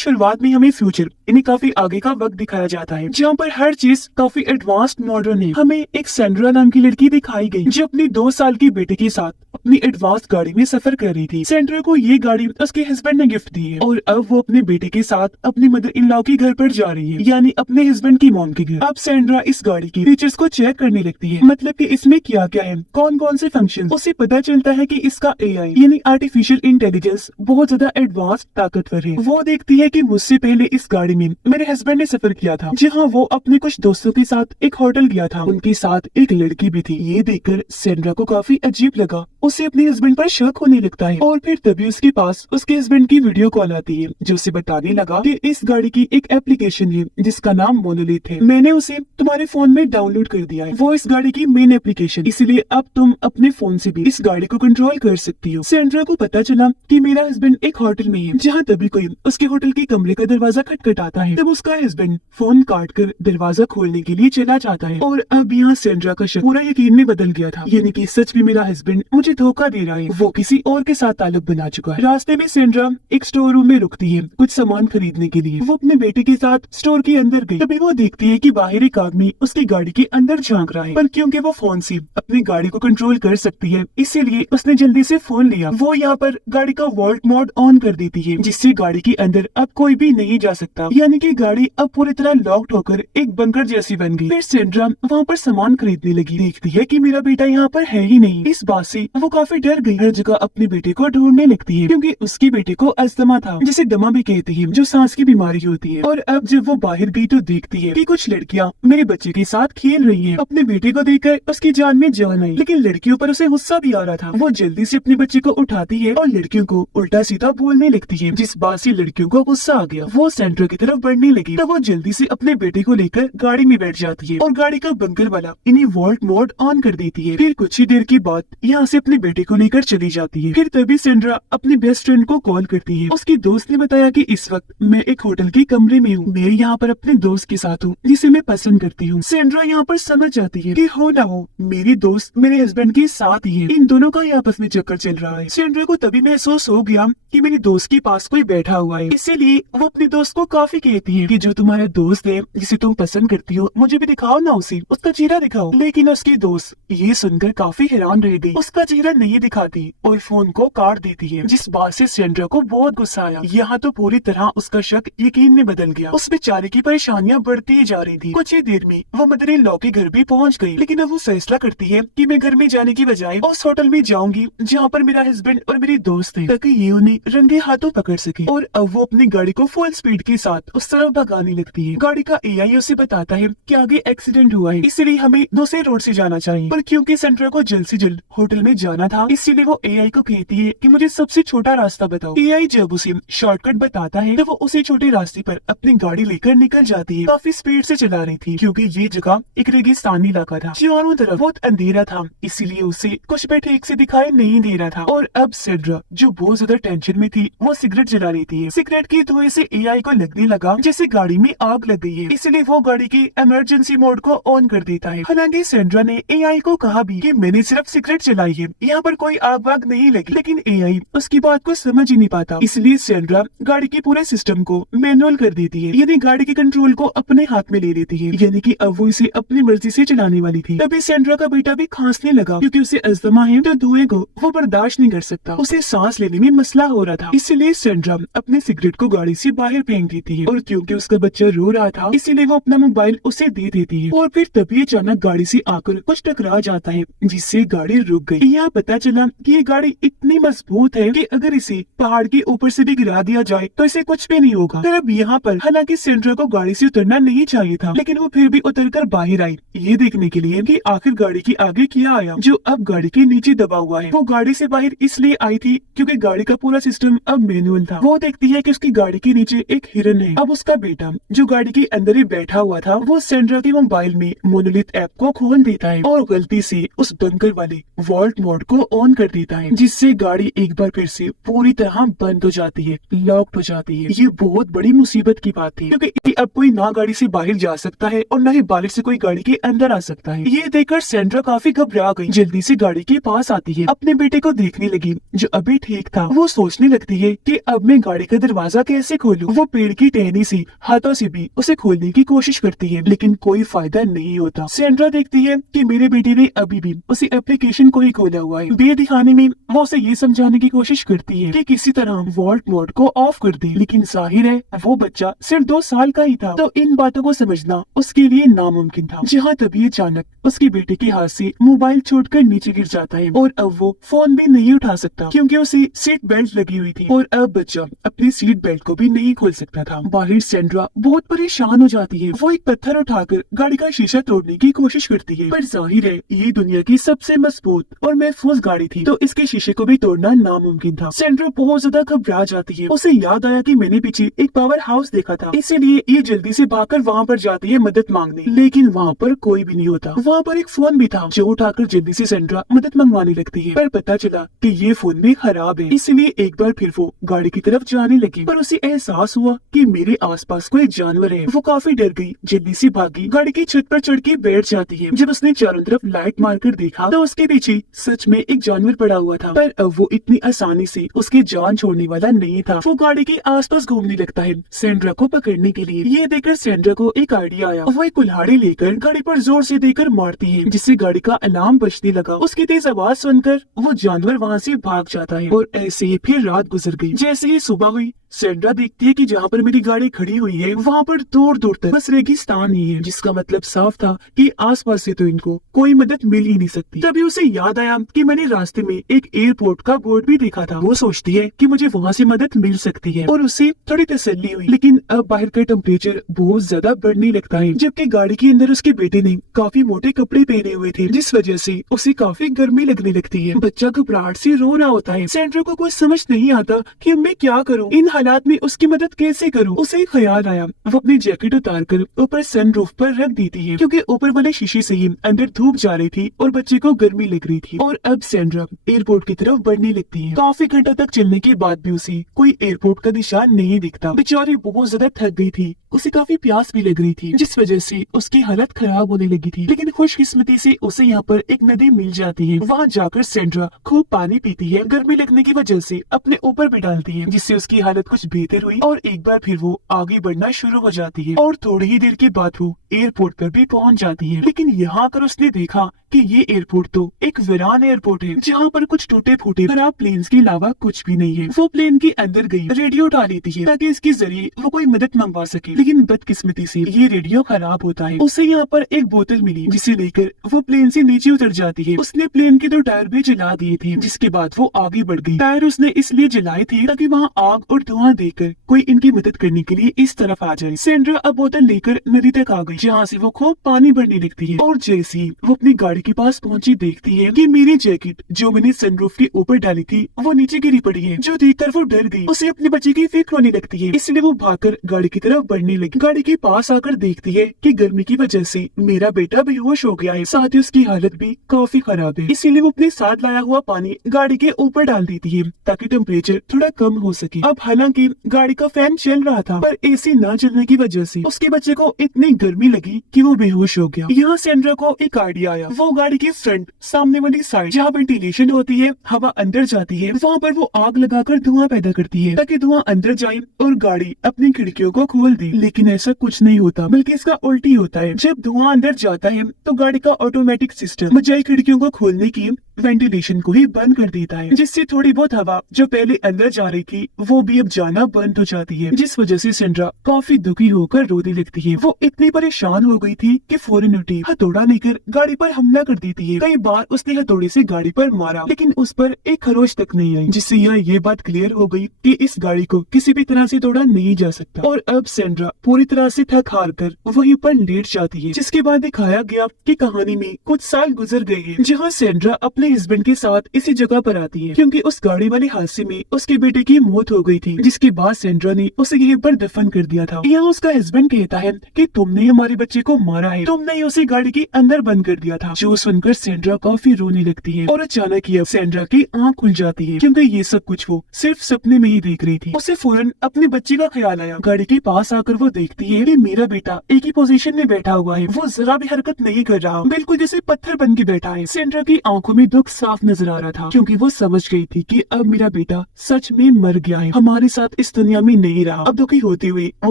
शुरुआत में हमें फ्यूचर यानी काफी आगे का वक्त दिखाया जाता है, जहाँ पर हर चीज काफी एडवांस्ड मॉडर्न है। हमें एक सेंड्रा नाम की लड़की दिखाई गई जो अपनी 2 साल की बेटे के साथ अपनी एडवांस गाड़ी में सफर कर रही थी। सेंड्रा को ये गाड़ी उसके हस्बैंड ने गिफ्ट दी है और अब वो अपने बेटे के साथ अपनी मदर इन लॉ के घर पर जा रही है, यानी अपने हस्बैंड की मॉम के घर। अब सेंड्रा इस गाड़ी की फीचर्स को चेक करने लगती है, मतलब कि इसमें क्या क्या है, कौन कौन से फंक्शन। उसे पता चलता है कि इसका एआई यानी आर्टिफिशियल इंटेलिजेंस बहुत ज्यादा एडवांस ताकतवर है। वो देखती है कि मुझसे पहले इस गाड़ी में मेरे हस्बैंड ने सफर किया था, जहाँ वो अपने कुछ दोस्तों के साथ एक होटल गया था, उनके साथ एक लड़की भी थी। ये देखकर सेंड्रा को काफी अजीब लगा, उसे अपने हस्बैंड पर शक होने लगता है और फिर तभी उसके पास उसके हस्बैंड की वीडियो कॉल आती है जो उसे बताने लगा कि इस गाड़ी की एक एप्लीकेशन है जिसका नाम मोनोलिथ है, मैंने उसे तुम्हारे फोन में डाउनलोड कर दिया है, वो इस गाड़ी की मेन एप्लीकेशन, इसलिए अब तुम अपने फोन से भी इस गाड़ी को कंट्रोल कर सकती हो। सेंड्रा को पता चला कि मेरा हस्बैंड एक होटल में है, जहाँ तभी कोई उसके होटल के कमरे का दरवाजा खटखटाता है। तब उसका हस्बैंड फोन काट कर दरवाजा खोलने के लिए चला जाता है और अब यहाँ सेंड्रा का शक पूरा यकीन में बदल गया था, यानी कि सच में मेरा हस्बैंड मुझे धोखा दे रहा है, वो किसी और के साथ ताल्लुक बना चुका है। रास्ते में सेंड्रा एक स्टोर रूम में रुकती है कुछ सामान खरीदने के लिए। वो अपने बेटे के साथ स्टोर के अंदर गई, तभी वो देखती है कि बाहर एक आदमी उसकी गाड़ी के अंदर झांक रहा है, पर क्योंकि वो फोन से अपनी गाड़ी को कंट्रोल कर सकती है इसीलिए उसने जल्दी से फोन लिया। वो यहाँ पर गाड़ी का वॉल्ट मोड ऑन कर देती है, जिससे गाड़ी के अंदर अब कोई भी नहीं जा सकता, यानी कि गाड़ी अब पूरी तरह लॉक्ड होकर एक बंकर जैसी बन गई। फिर सेंड्रा वहाँ पर सामान खरीदने लगी, देखती है कि मेरा बेटा यहाँ पर है ही नहीं। इस बात से वो काफी डर गई, हर जगह अपने बेटे को ढूंढने लगती है, क्योंकि उसके बेटे को अस्थमा था, जिसे दमा भी कहते हैं, जो सांस की बीमारी होती है। और अब जब वो बाहर गई तो देखती है कि कुछ लड़कियां मेरे बच्चे के साथ खेल रही हैं। अपने बेटे को देखकर उसकी जान में जान आई, लेकिन लड़कियों पर उसे गुस्सा भी आ रहा था। वो जल्दी से अपने बच्चे को उठाती है और लड़कियों को उल्टा सीधा बोलने लगती है, जिस बात से लड़कियों को गुस्सा आ गया। वो सेंटर की तरफ बढ़ने लगी तो वो जल्दी से अपने बेटे को लेकर गाड़ी में बैठ जाती है और गाड़ी का बंकर वाला इन्हीं वोल्ट मोड ऑन कर देती है। फिर कुछ ही देर के बाद यहाँ से अपने बेटे को लेकर चली जाती है। फिर तभी सेंड्रा अपनी बेस्ट फ्रेंड को कॉल करती है। उसकी दोस्त ने बताया कि इस वक्त मैं एक होटल के कमरे में हूँ, मैं यहाँ पर अपने दोस्त के साथ हूँ जिसे मैं पसंद करती हूँ। सेंड्रा यहाँ पर समझ जाती है कि हो ना हो मेरी दोस्त मेरे हस्बैंड के साथ ही है, इन दोनों का ही आपस में चक्कर चल रहा है। सेंड्रा को तभी महसूस हो गया कि मेरी दोस्त के पास कोई बैठा हुआ है, इसीलिए वो अपनी दोस्त को काफी कहती है कि जो तुम्हारा दोस्त है जिसे तुम पसंद करती हो मुझे भी दिखाओ ना, उसे उसका चेहरा दिखाओ। लेकिन उसकी दोस्त ये सुनकर काफी हैरान रह गई, उसका चेहरा नहीं दिखाती और फोन को काट देती है, जिस बात से सेंड्रा को बहुत गुस्सा आया। यहाँ तो पूरी तरह उसका शक यकीन में बदल गया। उस बेचारे की परेशानियां बढ़ती ही जा रही थी। कुछ ही देर में वो मदर इन लॉ के घर भी पहुँच गई, लेकिन अब वो फैसला करती है कि मैं घर में जाने की बजाय उस होटल में जाऊंगी जहाँ पर मेरा हस्बैंड और मेरी दोस्त है, ताकि ये उन्हें रंगे हाथों पकड़ सके। और अब वो अपनी गाड़ी को फुल स्पीड के साथ उस तरफ भगाने लगती है। गाड़ी का एआई उसे बताता है कि आगे एक्सीडेंट हुआ है, इसलिए हमें दूसरे रोड से जाना चाहिए। पर क्योंकि सेंट्रा को जल्द से जल्द होटल में जाना था, इसीलिए वो एआई को कहती है कि मुझे सबसे छोटा रास्ता बताओ। एआई जब उसे शॉर्टकट बताता है तो वो उसी छोटे रास्ते पर अपनी गाड़ी लेकर निकल जाती है। काफी स्पीड से चला रही थी क्योंकि ये जगह एक रेगिस्तानी इलाका था, चारों तरफ बहुत अंधेरा था, इसलिए उसे कुछ भी ठीक से दिखाई नहीं दे रहा था। और अब सेंड्रा जो बहुत ज्यादा टेंशन में थी वो सिगरेट जला रही थी। सिगरेट के धुएं से एआई को लगने लगा जैसे गाड़ी में आग लग गई है, इसलिए वो गाड़ी की इमरजेंसी मोड को ऑन कर देता है। हालांकि सेंड्रा ने एआई को कहा भी कि मैंने सिर्फ सिगरेट जलाई है, यहाँ पर कोई आग वाग नहीं लगी, लेकिन एआई उसकी बात को समझ ही नहीं पाता, इसलिए सेंड्रा गाड़ी के पूरे सिस्टम को मैनुअल कर देती है, यानी गाड़ी के कंट्रोल को अपने हाथ में ले लेती है, यानी कि अब वो इसे अपनी मर्जी से चलाने वाली थी। तभी सेंड्रा का बेटा भी खांसने लगा क्योंकि उसे अस्थमा है, तो धुएं को वो बर्दाश्त नहीं कर सकता, उसे सांस लेने में मसला हो रहा था। इसलिए सेंड्रा अपने सिगरेट को गाड़ी से बाहर फेंक देती है और क्योंकि उसका बच्चा रो रहा था इसीलिए वो अपना मोबाइल उसे दे देती है। और फिर तभी अचानक गाड़ी से आकर कुछ टकरा जाता है जिससे गाड़ी रुक गई। यहाँ पता चला कि ये गाड़ी इतनी मजबूत है कि अगर इसे पहाड़ के ऊपर से भी गिरा दिया जाए तो इसे कुछ भी नहीं होगा। फिर अब यहाँ पर हालांकि सेंड्रा को गाड़ी से उतरना नहीं चाहिए था, लेकिन वो फिर भी उतरकर बाहर आई ये देखने के लिए कि आखिर गाड़ी के आगे क्या आया जो अब गाड़ी के नीचे दबा हुआ है। वो गाड़ी से बाहर इसलिए आई थी क्योंकि गाड़ी का पूरा सिस्टम अब मैनुअल था। वो देखती है कि उसकी गाड़ी के नीचे एक हिरन है। अब उसका बेटा जो गाड़ी के अंदर ही बैठा हुआ था वो सेंड्रा के मोबाइल में मोनोलिथ ऐप को खोल देता है और गलती से उस बंकर वाले वॉल्ट मोड को ऑन कर देता है, जिससे गाड़ी एक बार फिर से पूरी तरह बंद हो जाती है, लॉक्ड हो जाती है। ये बहुत बड़ी मुसीबत की बात थी, क्योंकि अब कोई ना गाड़ी से बाहर जा सकता है और न ही बाहर से कोई गाड़ी के अंदर आ सकता है। ये देखकर सैंड्रा काफी घबरा गई, जल्दी से गाड़ी के पास आती है, अपने बेटे को देखने लगी जो अभी ठीक था। वो सोचने लगती है कि अब मैं गाड़ी का दरवाजा कैसे खोलूं। वो पेड़ की टहनी से हाथों से भी उसे खोलने की कोशिश करती है, लेकिन कोई फायदा नहीं होता। सैंड्रा देखती है कि मेरे बेटे ने अभी भी उसी एप्लीकेशन को ही खोला हुआ है। बेदिखाने में वो उसे ये समझाने की कोशिश करती है कि किसी तरह वॉल्ट मोड को ऑफ कर दे, लेकिन जाहिर है वो बच्चा सिर्फ 2 साल का ही था, तो इन बातों को समझना उसके लिए नामुमकिन था। जहाँ तभी अचानक उसके बेटे के हाथ से मोबाइल छूटकर नीचे गिर जाता है और अब वो फोन भी नहीं उठा सकता, क्योंकि उसे सीट बेल्ट लगी हुई थी और अब बच्चा अपनी सीट बेल्ट को भी नहीं खोल सकता था। बाहर सैंड्रा बहुत परेशान हो जाती है। वो एक पत्थर उठाकर गाड़ी का शीशा तोड़ने की कोशिश करती है, पर जाहिर है ये दुनिया की सबसे मजबूत और महफूज गाड़ी थी, तो इसके शीशे को भी तोड़ना नामुमकिन था। सैंड्रा बहुत ज्यादा घबरा जाती है। उसे याद आया कि मैंने पीछे एक पावर हाउस देखा था, इसीलिए ये जल्दी से भागकर वहाँ पर जाती है मदद मांगने, लेकिन वहाँ पर कोई भी नहीं होता। वहाँ पर एक फोन भी था जो उठाकर जल्दी से सैंड्रा मदद मंगवाने लगती है, पर पता चला कि ये फोन भी खराब है, इसलिए एक बार फिर वो गाड़ी की तरफ जाने लगी, पर उसे एहसास हुआ कि मेरे आसपास कोई जानवर है। वो काफी डर गई, जल्दी से भागी, गाड़ी की छत पर चढ़ के बैठ जाती है। जब उसने चारों तरफ लाइट मारकर देखा तो उसके पीछे सच में एक जानवर पड़ा हुआ था, पर अब वो इतनी आसानी से उसकी जान छोड़ने वाला नहीं था। वो गाड़ी के आसपास घूमने लगता है सैंड्रा को पकड़ने के लिए। ये देखकर सैंड्रा को एक आइडिया आया। वो एक कुल्हाड़ी लेकर गाड़ी पर जोर से देकर मारती है, जिससे गाड़ी का अलार्म बजने लगा। उसकी तेज आवाज सुनकर वो जानवर वहाँ से भाग जाता है और ऐसे ही फिर रात गुजर गई। जैसे ही सुबह हुई सैंड्रा देखती है कि जहाँ पर मेरी गाड़ी खड़ी हुई है वहाँ पर दूर दूर तक बस रेगिस्तान ही है, जिसका मतलब साफ था कि आसपास से तो इनको कोई मदद मिल ही नहीं सकती। तभी उसे याद आया कि मैंने रास्ते में एक एयरपोर्ट का बोर्ड भी देखा था। वो सोचती है कि मुझे वहाँ से मदद मिल सकती है और उससे थोड़ी तसल्ली हुई। लेकिन अब बाहर का टेम्परेचर बहुत ज्यादा बढ़ने लगता है, जबकि गाड़ी के अंदर उसके बेटे ने काफी मोटे कपड़े पहने हुए थे, जिस वजह से उसे काफी गर्मी लगने लगती है। बच्चा घबराहट से रो रहा होता है। सैंड्रा को कुछ समझ नहीं आता कि मैं क्या करूँ, इन हालात में उसकी मदद कैसे करूं। उसे ख्याल आया वो अपनी जैकेट उतारकर ऊपर सनरूफ पर रख देती है, क्योंकि ऊपर वाले शीशे से ही अंदर धूप जा रही थी और बच्चे को गर्मी लग रही थी। और अब सैंड्रा एयरपोर्ट की तरफ बढ़ने लगती है। काफी घंटों तक चलने के बाद भी उसे कोई एयरपोर्ट का निशान नहीं दिखता। बेचारी बहुत ज्यादा थक गई थी, उसे काफी प्यास भी लग रही थी, जिस वजह से उसकी हालत खराब होने लगी थी। लेकिन खुशकिस्मती से उसे यहाँ पर एक नदी मिल जाती है। वहाँ जाकर सैंड्रा खूब पानी पीती है, गर्मी लगने की वजह से अपने ऊपर भी डालती है, जिससे उसकी हालत कुछ बेहतर हुई और एक बार फिर वो आगे बढ़ना शुरू हो जाती है। और थोड़ी ही देर के बाद वो एयरपोर्ट पर भी पहुंच जाती है। लेकिन यहाँ आकर उसने देखा कि ये एयरपोर्ट तो एक वीरान एयरपोर्ट है, जहाँ पर कुछ टूटे फूटे खराब प्लेन्स के अलावा कुछ भी नहीं है। वो प्लेन के अंदर गई, रेडियो उठा लेती है ताकि इसके जरिए वो कोई मदद मंगवा सके, लेकिन बदकिस्मती से ये रेडियो खराब होता है। उसे यहाँ पर एक बोतल मिली, जिसे लेकर वो प्लेन से नीचे उतर जाती है। उसने प्लेन के 2 टायर भी जला दिए थे, जिसके बाद वो आगे बढ़ गई। टायर उसने इसलिए जलाए थे ताकि वहाँ आग और धुआं देखकर कोई इनकी मदद करने के लिए इस तरफ आ जाए। सैंड्रा अब बोतल लेकर नदी तक आ गई, जहाँ से वो खूब पानी भरने लगती है। और जैसे ही वो अपनी गाड़ी के पास पहुंची देखती है कि मेरी जैकेट जो मैंने सनरूफ के ऊपर डाली थी वो नीचे गिरी पड़ी है, जो देखकर वो डर गई। उसे अपने बच्चे की फिक्र होने लगती है, इसलिए वो भागकर गाड़ी की तरफ बढ़ने लगी। गाड़ी के पास आकर देखती है कि गर्मी की वजह से मेरा बेटा बेहोश हो गया है, साथ ही उसकी हालत भी काफी खराब है। इसीलिए वो अपने साथ लाया हुआ पानी गाड़ी के ऊपर डाल देती है ताकि टेम्परेचर थोड़ा कम हो सके। अब हालांकि गाड़ी का फैन चल रहा था, पर एसी न चलने की वजह से उसके बच्चे को इतनी गर्मी लगी कि वो बेहोश हो गया। यहाँ सैंड्रा को एक आइडिया आया। वो गाड़ी की फ्रंट सामने वाली साइड जहाँ वेंटिलेशन होती है, हवा अंदर जाती है, वहाँ पर वो आग लगाकर धुआं पैदा करती है ताकि धुआं अंदर जाए और गाड़ी अपनी खिड़कियों को खोल दे। लेकिन ऐसा कुछ नहीं होता, बल्कि इसका उल्टी होता है। जब धुआं अंदर जाता है तो गाड़ी का ऑटोमेटिक सिस्टम बजाय खिड़कियों को खोलने की वेंटिलेशन को ही बंद कर देता है, जिससे थोड़ी बहुत हवा जो पहले अंदर जा रही थी वो भी अब जाना बंद हो जाती है, जिस वजह से सैंड्रा काफी दुखी होकर रोने लगती है। वो इतनी परेशान हो गई थी कि फौरन उठी, हथौड़ा लेकर गाड़ी पर हमला कर देती है। कई बार उसने हथौड़े से गाड़ी पर मारा, लेकिन उस पर एक खरोच तक नहीं आई, जिससे यहाँ ये बात क्लियर हो गई कि इस गाड़ी को किसी भी तरह से तोड़ा नहीं जा सकता। और अब सैंड्रा पूरी तरह से थक हार कर वहीं पर लेट जाती है, जिसके बाद दिखाया गया कि कहानी में कुछ साल गुजर गए हैं, जहाँ सैंड्रा अपने हस्बैंड के साथ इसी जगह पर आती है क्योंकि उस गाड़ी वाले हादसे में उसके बेटे की मौत हो गई थी, जिसके बाद सेंड्रा ने उसे यहीं पर दफन कर दिया था। यहाँ उसका हस्बैंड कहता है कि तुमने हमारे बच्चे को मारा है, तुमने ही उसे गाड़ी के अंदर बंद कर दिया था। जो सुनकर सेंड्रा काफी रोने लगती है और अचानक ही अब सेंड्रा की आंख खुल जाती है क्योंकि ये सब कुछ वो सिर्फ सपने में ही देख रही थी। उसे फौरन अपने बच्चे का ख्याल आया। गाड़ी के पास आकर वो देखती है कि मेरा बेटा एक ही पोजीशन में बैठा हुआ है, वो जरा भी हरकत नहीं कर रहा, बिल्कुल जैसे पत्थर बन के बैठा है। सेंड्रा की आंखों में दुख साफ नजर आ रहा था क्योंकि वो समझ गई थी कि अब मेरा बेटा सच में मर गया है, हमारे साथ इस दुनिया में नहीं रहा। अब दुखी होते हुए वो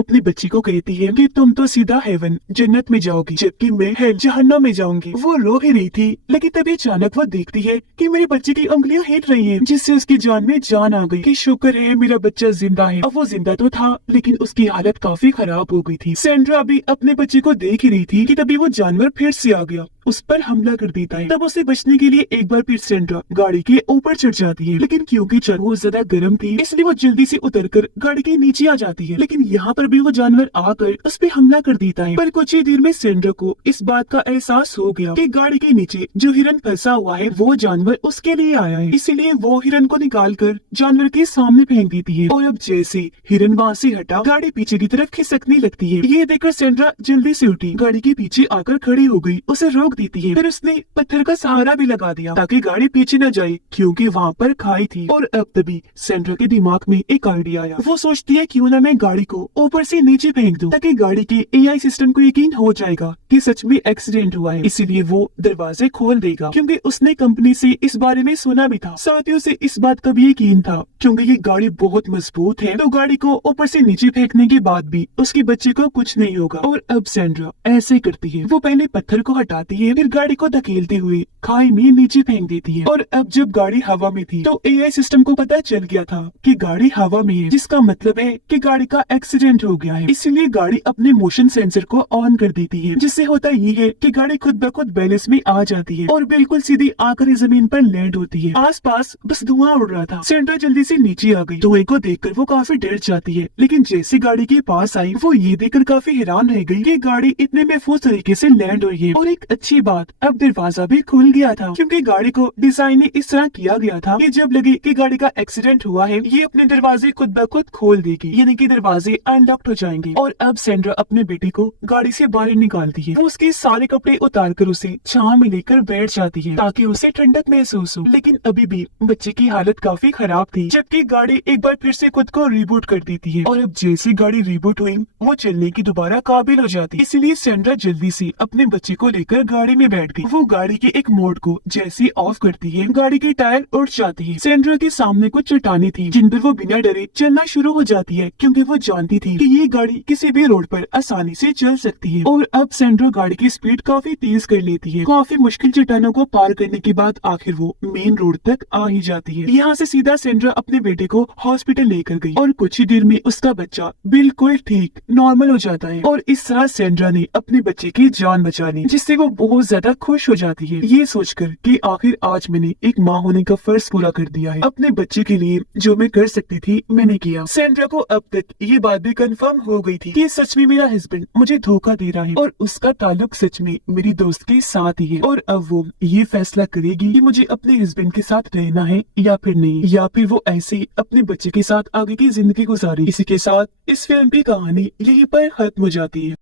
अपने बच्चे को कहती है कि तुम तो सीधा हेवन जन्नत में जाओगी, जबकि मैं हेल जहन्नम में जाऊंगी। वो रो ही रही थी, लेकिन तभी अचानक वो देखती है कि मेरे बच्चे की उंगलियां हिल रही हैं, जिससे उसकी जान में जान आ गई कि शुक्र है मेरा बच्चा जिंदा है। अब वो जिंदा तो था लेकिन उसकी हालत काफी खराब हो गई थी। सेंड्रा भी अपने बच्चे को देख ही रही थी कि तभी वो जानवर फिर से आ गया, उस पर हमला कर देता है। तब उसे बचने के लिए एक बार फिर सेंड्रा गाड़ी के ऊपर चढ़ जाती है, लेकिन क्योंकि चढ़ बहुत ज्यादा गर्म थी इसलिए वो जल्दी से उतरकर गाड़ी के नीचे आ जाती है। लेकिन यहाँ पर भी वो जानवर आकर उस पर हमला कर देता है। पर कुछ ही देर में सेंड्रा को इस बात का एहसास हो गया कि गाड़ी के नीचे जो हिरन फंसा हुआ है वो जानवर उसके लिए आया है, इसीलिए वो हिरन को निकाल कर जानवर के सामने फेंक देती है। और अब जैसे हिरन वहाँ से हटा, गाड़ी पीछे की तरफ खिसकने लगती है। ये देखकर सेंड्रा जल्दी से उठी, गाड़ी के पीछे आकर खड़ी हो गई, उसे रोक देती है। फिर उसने पत्थर का सहारा भी लगा दिया ताकि गाड़ी पीछे न जाए क्योंकि वहाँ पर खाई थी। और अब तभी सेंड्रा के दिमाग में एक आइडिया आया। वो सोचती है क्यों ना मैं गाड़ी को ऊपर से नीचे फेंक दूं, ताकि गाड़ी के एआई सिस्टम को यकीन हो जाएगा कि सच में एक्सीडेंट हुआ है, इसीलिए वो दरवाजे खोल देगा क्योंकि उसने कंपनी से इस बारे में सुना भी था। साथ ही उसे इस बात का भी यकीन था क्योंकि ये गाड़ी बहुत मजबूत है, तो गाड़ी को ऊपर से नीचे फेंकने के बाद भी उसके बच्चे को कुछ नहीं होगा। और अब सेंड्रा ऐसे करती है, वो पहले पत्थर को हटाती है, फिर गाड़ी को धकेलते हुए खाई में नीचे फेंक देती है। और अब जब गाड़ी हवा में थी तो एआई सिस्टम को पता चल गया था कि गाड़ी हवा में है, जिसका मतलब है कि गाड़ी का एक्सीडेंट हो गया है। इसलिए गाड़ी अपने मोशन सेंसर को ऑन कर देती है, जिससे होता ये है कि गाड़ी खुद ब खुद बैलेंस में आ जाती है और बिल्कुल सीधी आकर जमीन पर लैंड होती है। आसपास बस धुआं उड़ रहा था। सेंड्रा जल्दी से नीचे आ गई। धुएं को देखकर वो काफी डर जाती है, लेकिन जैसे गाड़ी के पास आई वो ये देखकर काफी हैरान रह गई कि गाड़ी इतने महफूज तरीके से लैंड हुई है। और एक अच्छी बात, अब दरवाजा भी खुल गया था क्योंकि गाड़ी को डिजाइन इस तरह किया गया था कि जब लगे कि गाड़ी का एक्सीडेंट हुआ है ये अपने दरवाजे खुद ब खुद खोल देगी, यानी कि दरवाजे अनलॉक्ड हो जाएंगे। और अब सेंड्रा अपने बेटे को गाड़ी से बाहर निकालती है। वो उसके सारे कपड़े उतार कर उसे छांव में लेकर बैठ जाती है ताकि उसे ठंडक महसूस हो। लेकिन अभी भी बच्चे की हालत काफी खराब थी, जबकि गाड़ी एक बार फिर से खुद को रिबूट कर देती है। और अब जैसे गाड़ी रिबूट हुई वो चलने की दोबारा काबिल हो जाती है। इसलिए सेंड्रा जल्दी से अपने बच्चे को लेकर गाड़ी में बैठ गई। वो गाड़ी के एक मोड को जैसे ऑफ करती है गाड़ी के टायर उड़ जाती है। सेंड्रा के सामने कुछ चट्टानें थी जिन पर वो बिना डरे चलना शुरू हो जाती है क्योंकि वो जानती थी कि ये गाड़ी किसी भी रोड पर आसानी से चल सकती है। और अब सेंड्रा गाड़ी की स्पीड काफी तेज कर लेती है। काफी मुश्किल चट्टानों को पार करने के बाद आखिर वो मेन रोड तक आ ही जाती है। यहाँ से सीधा सेंड्रा अपने बेटे को हॉस्पिटल लेकर गई और कुछ ही देर में उसका बच्चा बिल्कुल ठीक नॉर्मल हो जाता है। और इस तरह सेंड्रा ने अपने बच्चे की जान बचा ली, जिससे वो बहुत ज्यादा खुश हो जाती है ये सोचकर कि आखिर आज मैंने एक माँ होने का फर्ज पूरा कर दिया है। अपने बच्चे के लिए जो मैं कर सकती थी मैंने किया। सेंड्रा को अब तक ये बात भी कंफर्म हो गई थी कि सच में मेरा हस्बैंड मुझे धोखा दे रहा है और उसका ताल्लुक सच में मेरी दोस्त के साथ ही है। और अब वो ये फैसला करेगी कि मुझे अपने हस्बैंड के साथ रहना है या फिर नहीं, या फिर वो ऐसे ही अपने बच्चे के साथ आगे की जिंदगी गुजारे। इसी के साथ इस फिल्म की कहानी यहीं पर खत्म हो जाती है।